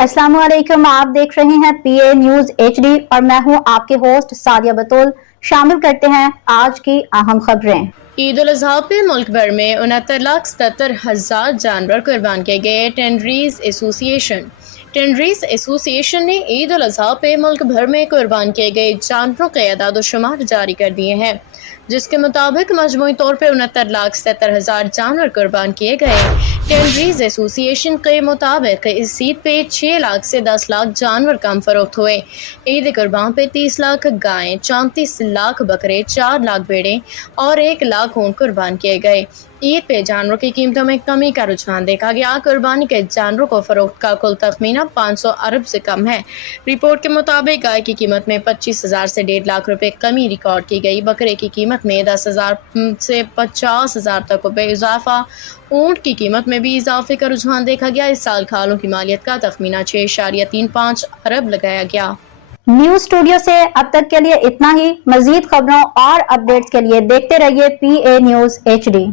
अस्सलाम वालेकुम, आप देख रहे हैं PA न्यूज HD और मैं हूं आपके होस्ट सादिया बतूल। शामिल करते हैं आज की अहम खबरें। ईद उल अजहा पे मुल्क भर में 69,77,000 जानवर कुर्बान किए गए। टेनरीज एसोसिएशन ने ईद उल अजहा पे मुल्क भर में कुर्बान किए गए जानवरों के अदाद शुमार जारी कर दिए हैं, जिसके मुताबिक मजमूई तौर पर 69,77,000 जानवर कुर्बान किए गए। टेनरीज एसोसिएशन के मुताबिक इस ईद पे 6 लाख से 10 लाख जानवर कम फरोख्त हुए। ईद कुर्बान पे 30 लाख गायें, 34 लाख बकरे, 4 लाख भेड़ें और 1 लाख ऊँट कुर्बान किए गए। ईद पे जानवरों की कीमतों में कमी का रुझान देखा गया। कुर्बानी के जानवरों को फरोख्त का कुल तखमीना 500 अरब से कम है। रिपोर्ट के मुताबिक गाय की कीमत में 25,000 से 1.5 लाख रुपए कमी रिकॉर्ड की गई। बकरे की कीमत में 10,000 से 50,000 तक रुपए इजाफा। ऊँट की कीमत में भी इजाफे का रुझान देखा गया। इस साल खालों की मालियत का तखमीना 6.35 अरब लगाया गया। न्यूज स्टूडियो से अब तक के लिए इतना ही। मजीद खबरों और अपडेट्स के लिए देखते रहिए PA न्यूज HD।